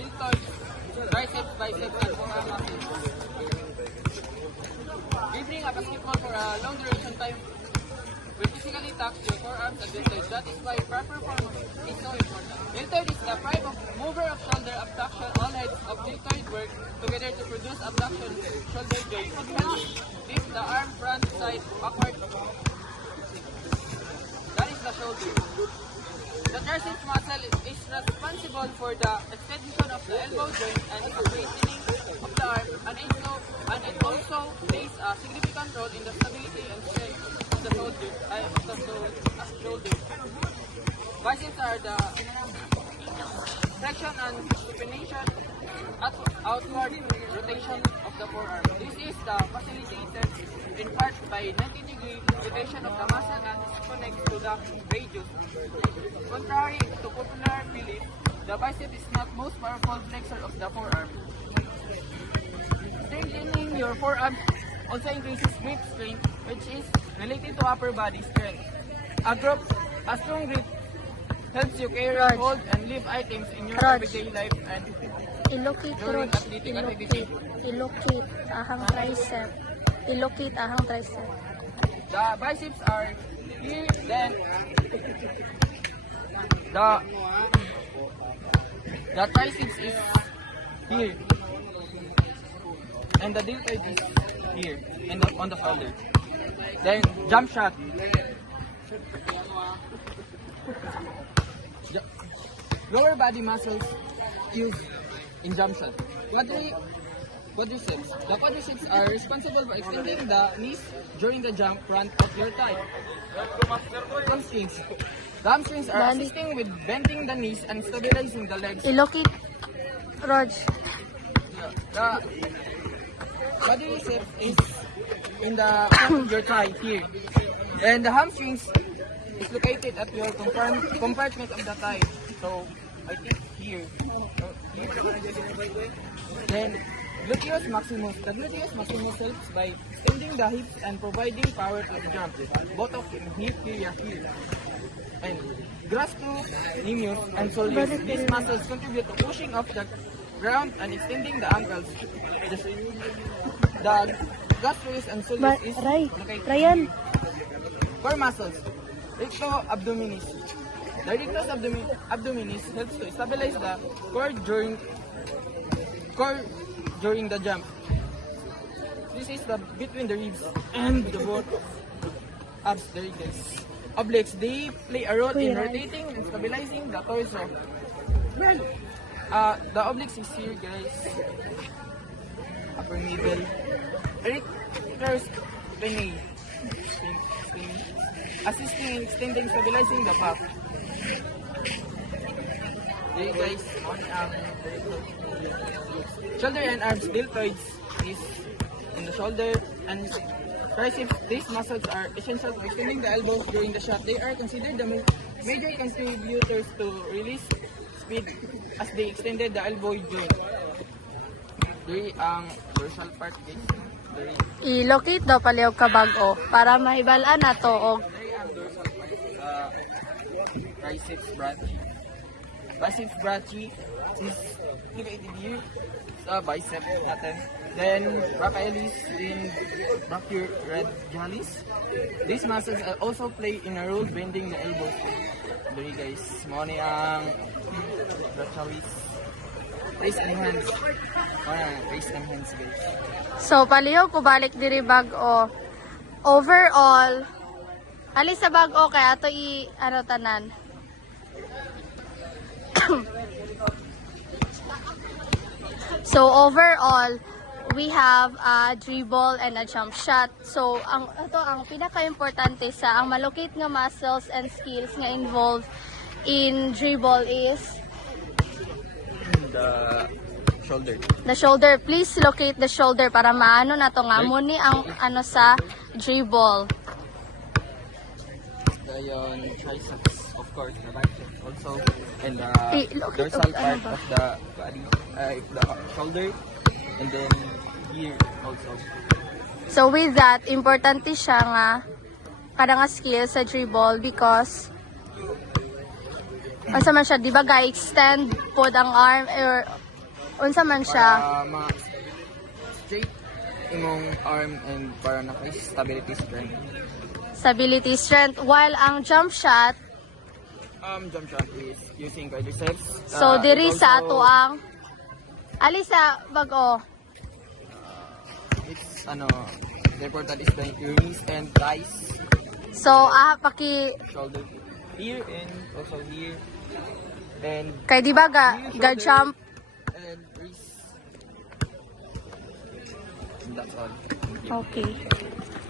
deltoids, triceps, biceps, and forearm muscles. Dribbling a basketball for a long duration time will physically tax your forearms and deltoids. That is why proper form is so important. Deltoid is the prime mover of shoulder abduction. All heads of deltoid work together to produce abduction shoulder joint. It helps lift the arm front, side, backward. That is the shoulder. The triceps muscle is responsible for the extension of the elbow joint and the straightening of the arm, and it also plays a significant role in the stability and strength of the shoulder. Biceps are the flexion and supination at outward rotation of the forearm. This is facilitated in part by 90-degree rotation of the muscle and connects to the radius. Contrary to popular belief, the bicep is not most powerful flexor of the forearm. Strengthening your forearm also increases grip strength, which is related to upper body strength. A strong grip helps you carry, hold, and lift items in your everyday life and during athletic activity. Ilocate ahang tricep. Ilocate ahang tricep. The biceps are here, then the triceps is here, and the deltoid is here, and on the shoulder. Then jump shot. Lower body muscles used in jump shot. Quadriceps. The quadriceps are responsible for extending the knees during the jump front of your thigh. Hamstrings. The hamstrings are assisting with bending the knees and stabilizing the legs. Ilocate, Rog. The quadriceps is in the front of your thigh here, and the hamstrings is located at your compartment of the thigh. So I think here. Then gluteus maximus. The gluteus maximus helps by extending the hips and providing power to the jump. Both of them hip area here. And gastrocnemius and soleus. These muscles contribute to pushing off the ground and extending the ankles. The gastrocnemius and soleus is Ryan. core muscles. Recto abdominis. The rectus abdominis helps to stabilize the core during the jump. This is the between the ribs and the both abs. There it is. Obliques, they play a role in rotating and stabilizing the torso. The obliques is here, guys. Upper middle. Rectus spinae. Assisting in extending, stabilizing the back. There guys, shoulder and arms deltoids is in the shoulder, and triceps. These muscles are essential for extending the elbows during the shot. They are considered the major contributors to release speed as they extended the elbow joint. Very dorsal part guys. I-locate daw palihog ka bag-o para mahibalaan na to og triceps brachii. Biceps brachii is located here sa bicep natin. Then brachialis in brachioradialis. These muscles also play in a role bending the elbows. Dali guys, mo ni ang brachialis. Raise and hands. Raise and hands guys. So palihog ko balik diri bag-o. Overall, ali sa bag-o kay ato ano tanan. So overall, we have a dribble and a jump shot. So ang pinaka-importante sa ang malocate nga muscles and skills nga involved in dribble is the shoulder. Please locate the shoulder para maano na to nga mo ni ang ano sa dribble. Yung triceps, of course, the biceps also, and the dorsal part of the body, the shoulder, and then here also. So with that, importante siya nga kada nga skill sa dribble because asa man siya, di ba guys, extend pod ang arm or Unsa man siya? Para straight imong arm and para stability strength. Stability, strength. While ang jump shot, Jump shot is using quadriceps. so diri It sa also- ato ang alisa bag-o. It's the important is your knees and thighs, So paki shoulder here and also here, and kay di ba ga jump. and wrist. And that's all. Okay.